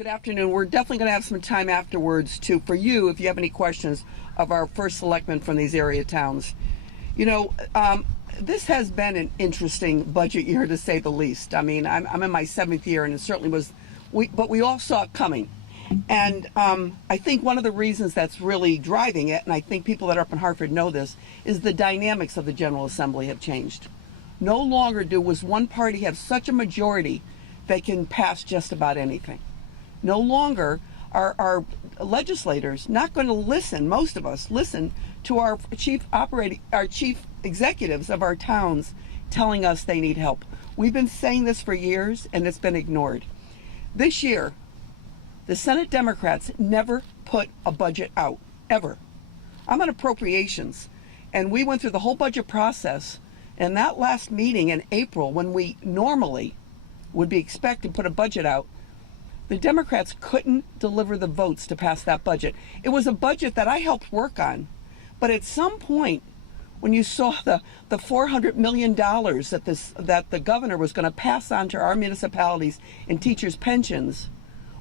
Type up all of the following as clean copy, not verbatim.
Good afternoon. We're definitely going to have some time afterwards for you if you have any questions of our first selectmen from these area towns. This has been an interesting budget year to say the least. I mean, I'm in my 7th year, and it certainly was, but we all saw it coming. And I think one of the reasons that's really driving it, and I think people that are up in Hartford know this, is the dynamics of the General Assembly have changed. No longer does one party have such a majority they can pass just about anything. No longer are our legislators not going to listen, most of us listen to our chief executives of our towns telling us they need help. We've been saying this for years and it's been ignored. This year, the Senate Democrats never put a budget out, ever. I'm on appropriations, and we went through the whole budget process, and that last meeting in April, when we normally would be expected to put a budget out, the Democrats couldn't deliver the votes to pass that budget. It was a budget that I helped work on, but at some point, when you saw the $400 million that the governor was going to pass on to our municipalities and teachers' pensions,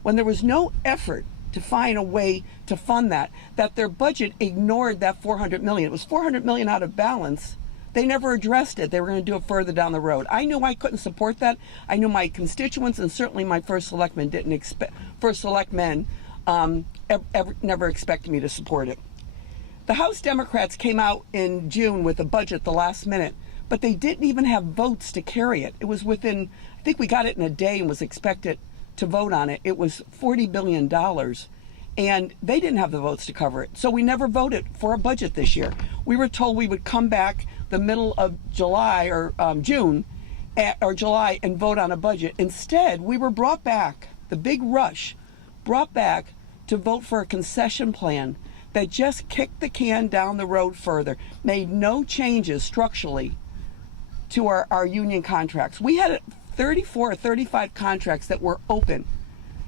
when there was no effort to find a way to fund that their budget ignored that $400 million. It was $400 million out of balance. They never addressed it. They were going to do it further down the road. I knew I couldn't support that. I knew my constituents and certainly my first selectmen never expected me to support it. The House Democrats came out in June with a budget the last minute, but they didn't even have votes to carry it. It was within, I think we got it in a day and was expected to vote on it. It was $40 billion. And they didn't have the votes to cover it. So we never voted for a budget this year. We were told we would come back the middle of July or June or July and vote on a budget. Instead, we were brought back, the big rush, brought back to vote for a concession plan that just kicked the can down the road further, made no changes structurally to our union contracts. We had 34 or 35 contracts that were open.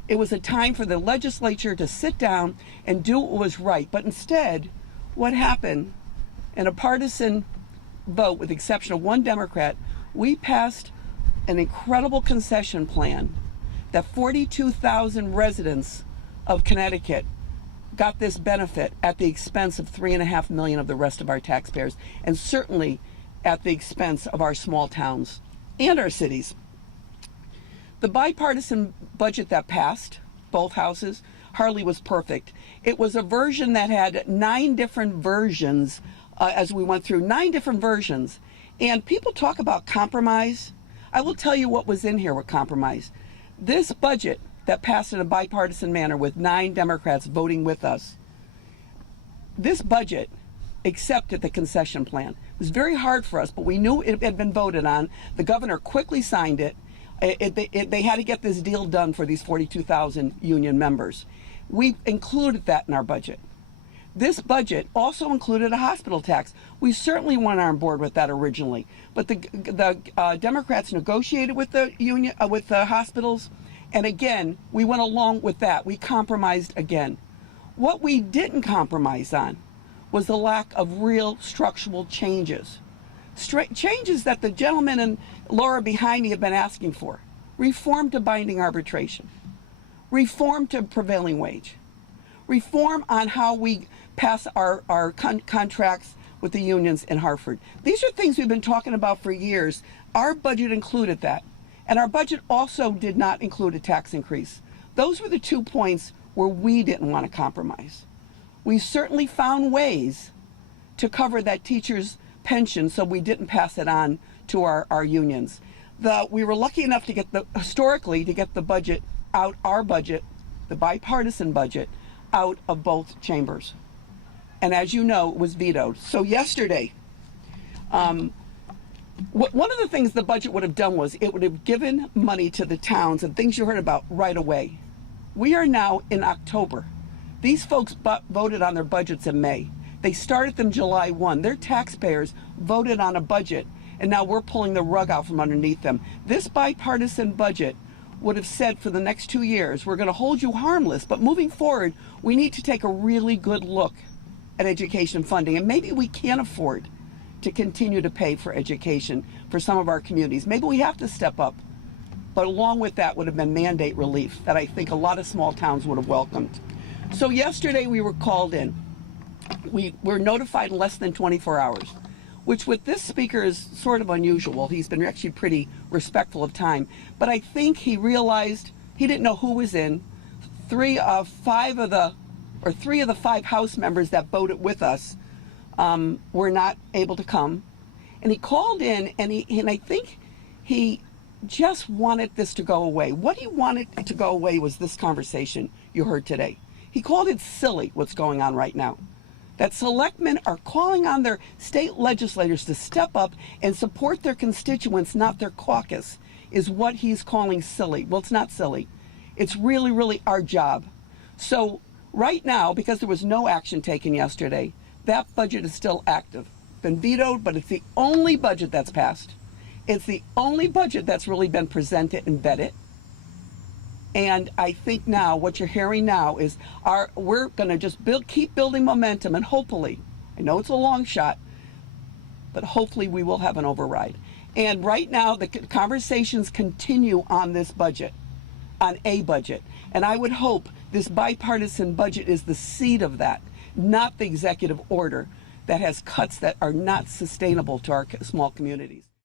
It was a time for the legislature to sit down and do what was right. But instead, what happened, in a partisan vote with the exception of one Democrat, we passed an incredible concession plan that 42,000 residents of Connecticut got this benefit at the expense of $3.5 million of the rest of our taxpayers, and certainly at the expense of our small towns and our cities. The bipartisan budget that passed, both houses, hardly was perfect. It was a version that had 9 different versions as we went through, 9 different versions. And people talk about compromise. I will tell you what was in here with compromise. This budget that passed in a bipartisan manner with 9 Democrats voting with us, this budget accepted the concession plan. It was very hard for us, but we knew it had been voted on. The governor quickly signed it. They had to get this deal done for these 42,000 union members. We included that in our budget. This budget also included a hospital tax. We certainly weren't on board with that originally, but the Democrats negotiated with the union, with the hospitals, and again, we went along with that. We compromised again. What we didn't compromise on was the lack of real structural changes. Changes that the gentleman and Laura behind me have been asking for. Reform to binding arbitration. Reform to prevailing wage. Reform on how we pass our contracts with the unions in Hartford. These are things we've been talking about for years. Our budget included that. And our budget also did not include a tax increase. Those were the 2 points where we didn't want to compromise. We certainly found ways to cover that teacher's pension, so we didn't pass it on to our unions. We were lucky enough to get historically to get the budget out, our budget, the bipartisan budget, out of both chambers. And as you know, it was vetoed. So yesterday, one of the things the budget would have done was it would have given money to the towns and things you heard about right away. We are now in October. These folks voted on their budgets in May. They started them July 1. Their taxpayers voted on a budget, and now we're pulling the rug out from underneath them. This bipartisan budget would have said for the next 2 years, we're going to hold you harmless, but moving forward, we need to take a really good look at education funding, and maybe we can't afford to continue to pay for education for some of our communities. Maybe we have to step up But along with that would have been mandate relief that I think a lot of small towns would have welcomed. So yesterday we were called in. We were notified in less than 24 hours, which with this speaker is sort of unusual. He's been actually pretty respectful of time. But I think he realized he didn't know who was in. Three of the 5 House members that voted with us were not able to come. And he called in, and I think he just wanted this to go away. What he wanted to go away was this conversation you heard today. He called it silly what's going on right now. That selectmen are calling on their state legislators to step up and support their constituents, not their caucus, is what he's calling silly. Well, it's not silly. It's really, really our job. So right now, because there was no action taken yesterday, that budget is still active. Been vetoed, but it's the only budget that's passed. It's the only budget that's really been presented and vetted. And I think now what you're hearing now is we're going to just keep building momentum, and hopefully, I know it's a long shot, but hopefully we will have an override. And right now the conversations continue on this budget, on a budget. And I would hope this bipartisan budget is the seed of that, not the executive order that has cuts that are not sustainable to our small communities.